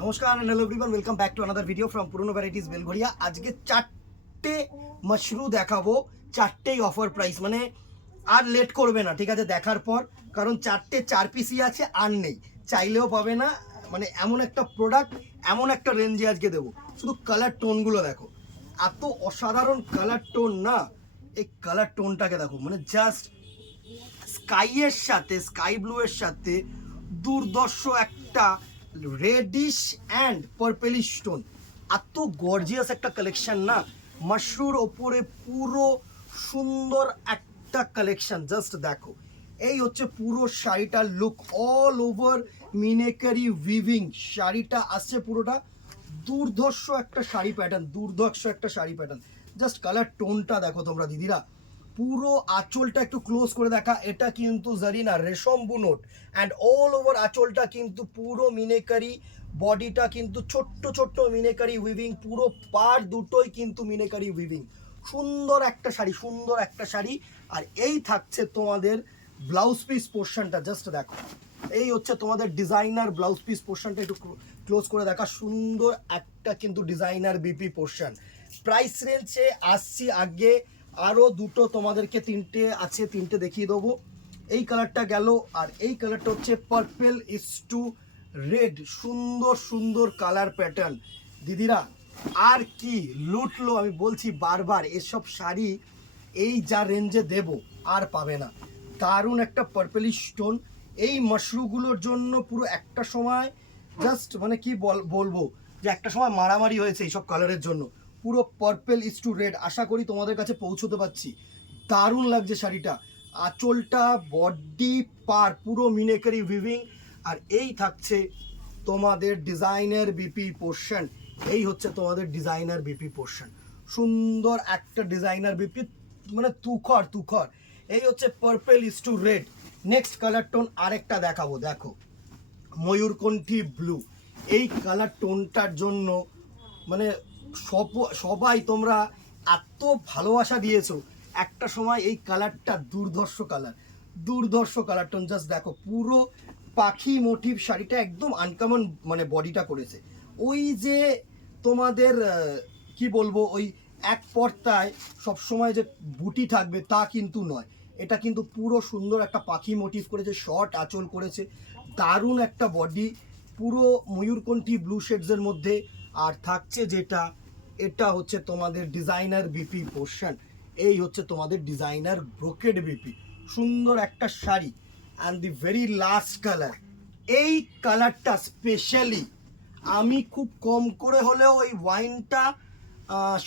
নমস্কার and hello everyone, welcome back to another video from পুরনো varieties Belgharia. আজকে চারটে মাশরু দেখাবো, চারটেই অফার প্রাইস, মানে আর লেট করবে না, ঠিক আছে দেখার পর, কারণ চারটে 4 পিসই আছে, আর নেই, চাইলেও পাবে না, মানে এমন একটা প্রোডাক্ট, এমন একটা রেঞ্জে আজকে দেবো। শুধু কালার টোনগুলো দেখো, এত অসাধারণ কালার টোন না, এই কালার টোনটাকে দেখো, মানে জাস্ট স্কাইয়ের সাথে, স্কাই ব্লু এর সাথে দুর্ধর্ষ একটা রেডিশ অ্যান্ড পার্পেলিশ টোন, এত গর্জিয়াস একটা কালেকশন না, মাশরুর ওপরে পুরো সুন্দর একটা কালেকশন। জাস্ট দেখো, এই হচ্ছে পুরো শাড়িটার look, all over meenakari weaving, শাড়িটা আসছে পুরোটা দুর্ধর্ষ একটা শাড়ি প্যাটার্ন, দুর্ধর্ষ একটা শাড়ি প্যাটার্ন। জাস্ট কালার টোনটা দেখো তোমরা দিদিরা, পুরো আঁচলটা একটু ক্লোজ করে দেখা, এটা কিন্তু জারিনা রেশম বুনট, অ্যান্ড অল ওভার আঁচলটা কিন্তু পুরো মিনেকারি, বডিটা কিন্তু ছোট্ট ছোট্ট মিনেকারি উইভিং, পুরো পার দুটোই কিন্তু মিনেকারি উইভিং। সুন্দর একটা শাড়ি, সুন্দর একটা শাড়ি। আর এই থাকছে তোমাদের ব্লাউজ পিস পোর্শনটা, জাস্ট দেখো, এই হচ্ছে তোমাদের ডিজাইনার ব্লাউজ পিস পোর্শনটা, একটু ক্লোজ করে দেখা, সুন্দর একটা কিন্তু ডিজাইনার বিপি পোর্শন। প্রাইস রেঞ্জে আসছি আগে, আরও দুটো তোমাদেরকে, তিনটে আছে, তিনটে দেখিয়ে দেবো। এই কালারটা গেল, আর এই কালারটা হচ্ছে পার্পেল ইস টু রেড, সুন্দর সুন্দর কালার প্যাটার্ন দিদিরা। আর কি লুটলো, আমি বলছি বারবার, এসব শাড়ি এই যা রেঞ্জে দেব আর পাবে না। দারুণ একটা পার্পেলিশ টোন, এই মাশরুগুলোর জন্য পুরো একটা সময় জাস্ট মানে কি বলবো, যে একটা সময় মারামারি হয়েছে এইসব কালারের জন্য। পুরো পার্পেল ইস টু রেড, আশা করি তোমাদের কাছে পৌঁছতে পারছি। দারুণ লাগছে শাড়িটা, আঁচলটা, বডি পার পুরো মিনেকারি উইভিং, আর এই থাকছে তোমাদের ডিজাইনার বিপি পোর্শন। এই হচ্ছে তোমাদের ডিজাইনার বিপি পোর্শন, সুন্দর একটা ডিজাইনার বিপি, মানে তুখর তুখর। এই হচ্ছে purple is to red. Next colour tone আরেকটা দেখাবো, দেখো ময়ূরকণ্ঠী ব্লু। এই কালার টোনটার জন্য মানে সবাই তোমরা এত ভালোবাসা দিয়েছো, একটা সময় এই কালারটা দুর্ধর্ষ কালার, দুর্ধর্ষ কালার টোন। জাস্ট দেখো, পুরো পাখি মোটিভ শাড়িটা একদম আনকমন, মানে বডিটা করেছে। ওই যে তোমাদের কি বলবো, ওই এক পর্দায় সবসময় যে বুটি থাকবে তা কিন্তু নয়, এটা কিন্তু পুরো সুন্দর একটা পাখি মোটিভ করেছে, শর্ট আঁচল করেছে, দারুণ একটা বডি, পুরো ময়ূরকণ্ঠী ব্লু শেডসের মধ্যে। আর থাকছে যেটা, এটা হচ্ছে তোমাদের ডিজাইনার বিপি পোর্শন, এই হচ্ছে তোমাদের ডিজাইনার ব্রোকেড বিপি, সুন্দর একটা sari. And the very last colour, এই কালারটা স্পেশালি আমি খুব কম করে হলেও ওই ওয়াইনটা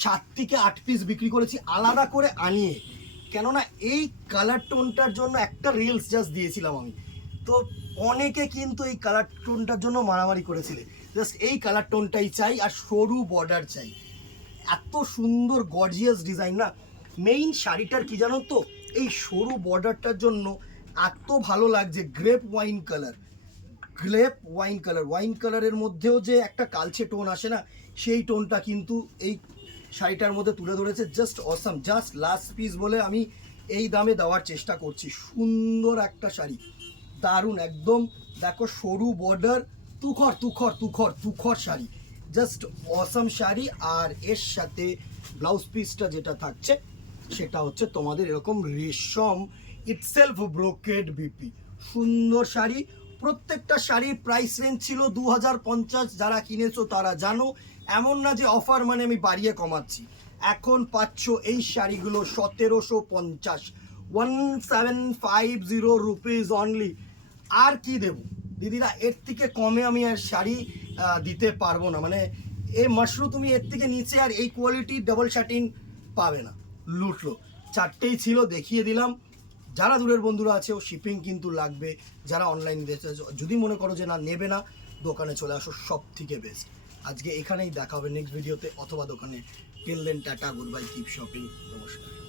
7 থেকে 8 পিস বিক্রি করেছি আলাদা করে আনিয়ে, কেননা এই কালার টোনটার জন্য একটা রিলস জাস্ট দিয়েছিলাম আমি, তো অনেকে কিন্তু এই কালার টোনটার জন্য মারামারি করেছিলে। জাস্ট এই কালার টোনটাই চাই, আর সরু বর্ডার চাই, এত সুন্দর গর্জিয়াস ডিজাইন না। মেইন শাড়িটার কি জানো তো, এই সরু বর্ডারটার জন্য এত ভালো লাগছে। Grape wine colour, grape wine colour, wine কালারের মধ্যেও যে একটা কালচে টোন আসে না, সেই টোনটা কিন্তু এই শাড়িটার মধ্যে তুলে ধরেছে। Just awesome, just last piece বলে আমি এই দামে দেওয়ার চেষ্টা করছি। সুন্দর একটা শাড়ি, দারুণ একদম, দেখো সরু বর্ডার, তুখর তুখর তুখর তুখর শাড়ি, জাস্ট অসাম শাড়ি। আর এর সাথে ব্লাউজ পিসটা যেটা থাকছে সেটা হচ্ছে তোমাদের এরকম রেশম ইটসেলফ ব্রোকেড বিপি, সুন্দর শাড়ি। প্রত্যেকটা শাড়ির প্রাইস রেঞ্জ ছিল 2050, যারা কিনেছো তারা জানো, এমন না যে অফার মানে আমি বাড়িয়ে কমাচ্ছি। এখন পাচ্ছ এই শাড়িগুলো 1750, 1750 রুপিস অনলি। আর কি দেবো দিদিরা, এর থেকে কমে আমি আর শাড়ি দিতে পারবো না, মানে এই মাশরু তুমি এর থেকে নিচে আর এই কোয়ালিটি ডাবল শার্টিং পাবে না। লুটলো, চারটেই ছিল, দেখিয়ে দিলাম। যারা দূরের বন্ধুরা আছে, ও শিপিং কিন্তু লাগবে, যারা অনলাইন দিতে যদি মনে করো যে না নেবে না, দোকানে চলে আসো, সব থেকে বেস্ট। আজকে এখানেই দেখা হবে নেক্সট ভিডিওতে, অথবা দোকানে। Till then tata, good bye, keep shopping, নমস্কার।